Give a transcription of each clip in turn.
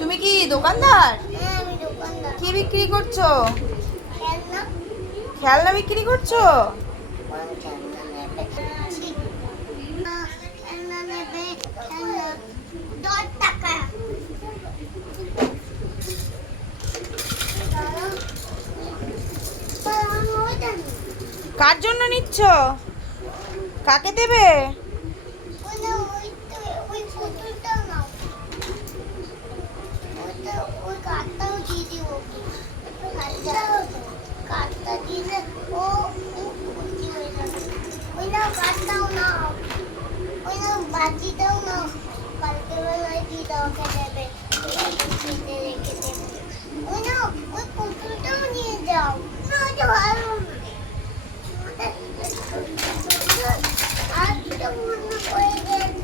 তুমি কি দোকানদার? হ্যাঁ, আমি দোকানদার। কি বিক্রি করছো? খেলনা। খেলনা বিক্রি করছো? কোন খেলনা নেবে? খেলনা নেবে, খেলনা 10 টাকা। আমি ওইটা নিই। কার জন্য নিচ্ছ? কাকে দেবে? ওই না, ওই পুতুলটাও নাও। ওই কাঠটাও দিয়ে দিও ওকে। কাঠটা দিলে ও খুশি হয়ে যাবে। ওই নাও, কাঠটাও নাও। ওই নাও, বাটিটাও নাও। কালকে বেলায় দিয়ে দাও, ওকে দেবে। ফ্রিজে রেখে দেবে। ওই নাও, ওই পুতুলটাও নিয়ে যাও। না, ওটা ভালো না। আর দুটো মনে পড়ে গেছে।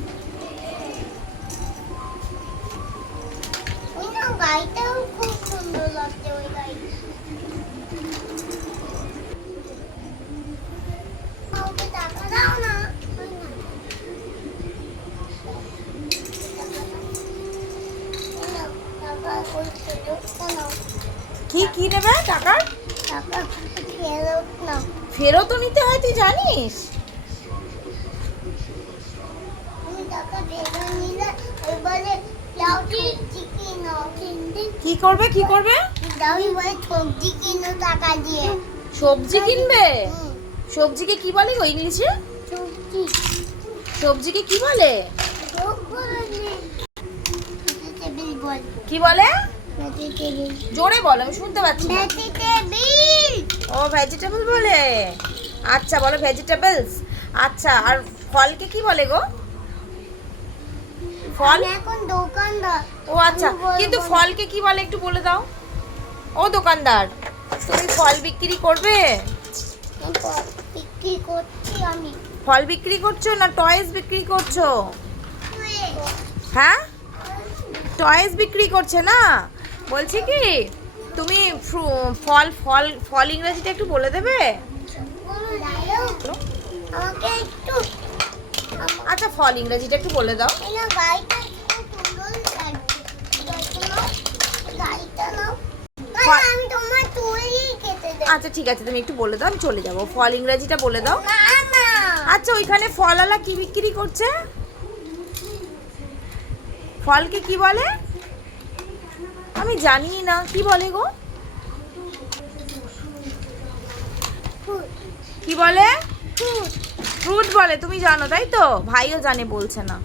ওই না, গাড়িটাও খুব সুন্দর লাগছে, ওই গাড়িটা। ওকে টাকা দাও না। ওই না। এই নাও, টাকা ওই ফেরতটা নাও। কি নেবে টাকার? টাকা ফেরত নাও। ফেরতও নিতে হয়, তুই জানিস? তুমি টাকা ফেরত নিলে এবারে সবজি কিনো। কি করবে কি করবে? দামি বলে সবজি কিনো টাকা দিয়ে। সবজি কিনবে? হুম, সবজিকে কি বলে গো ইংলিশে? সবজি। সবজিকে কি বলে? সব বলে নে। ভেজিটেবল বল। কি বলে? ভেজিটেবল। জোরে বলো, আমি শুনতে পাচ্ছি না। ভেজিটেবল। ও ভেজিটেবল বলে। আচ্ছা বলো ভেজিটেবলস। আচ্ছা, আর ফলকে কি বলে গো? ফল? আমি এখন দোকানদার। ও আচ্ছা, আমি বলবো কিন্তু না। ফলকে কি বলে একটু বলে দাও। ও দোকানদার, তুমি ফল বিক্রি করবে? বিক্রি করছি আমি। ফল বিক্রি করছো না টয়েস বিক্রি করছো? হ্যাঁ, টয়েস বিক্রি করছে না। বলছি কি, তুমি ফল ফল ফল ইংরেজিটা একটু বলে দেবে? আমাকে একটু আচ্ছা, ফল ইংরেজিটা একটু বলে দাও। এই না, গাড়িটা খুব সুন্দর লাগছে। গাড়িটা নাও। না, আমি তোমার চুলই কেটে দেব। আচ্ছা ঠিক আছে, তুমি একটু বলে দাও, আমি চলে যাবো। ফল ইংরেজিটা বলে দাও। না না। আচ্ছা, ওইখানে ফলওয়ালা কি বিক্রি করছে? ফলকে কি বলে? আমি জানি না, কি বলে গো? কি বলে? ফ্রুট বলে। তুমি জানো তাই তো? ভাইও জানে, বলছে না।